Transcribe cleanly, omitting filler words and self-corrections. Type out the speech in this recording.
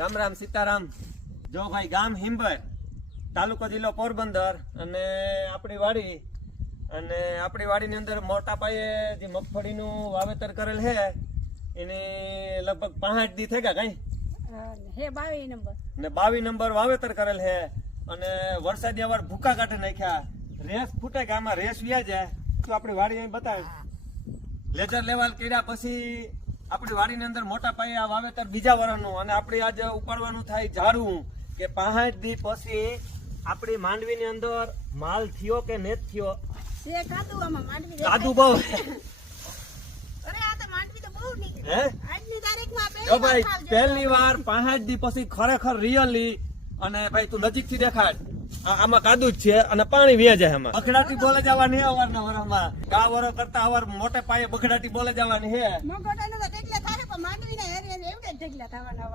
રામ રામ સીતારામ। જો ભાઈ ગામ હિંબર, તાલુકો જિલ્લો પોરબંદર અને આપણી વાડીની અંદર મોટા પાયે જે મગફળીનું વાવેતર કરેલ છે એની લગભગ 5 દી થઈ ગયા કઈ હે 22 નંબર ને 22 નંબર વાવેતર કરેલ છે અને વરસાદી અવાર ભૂકા કાઢી નાખ્યા, રેસ ફૂટે કે આમાં રેસ વ્યા જાય તો આપણી વાડી અહીં બતાવે લેજર લેવલ કર્યા પછી આપણી વાડીની અંદર મોટા પાયે આ વાવેતર બીજા વર્ષનું અને આપણે આજે ઉપાડવાનું થાય ઝાડવું કે 5 દી પછી આપણી માંડવીની અંદર માલ થયો કે નેત થયો છે કાદુ આમાં માંડવી કાદુ બહુ અરે આ તો માંડવી તો બહુ નીકળી હે આજની તારીખમાં જો ભાઈ પહેલી વાર 5 દી પછી ખરેખર રિયલી અને ભાઈ તું નજીકથી દેખાડ આમાં કાદુ જ છે અને પાણી વ્યા જાય આમાં બખડાટી બોલે જવાની અવારના વરમાં ગા વરો કરતા અવાર મોટે પાયે બખડાટી બોલે જવાની હે મગોટાનો તો ટેકલા થાય પણ માંડવીને હેરે એવડે ટેકલા થવાના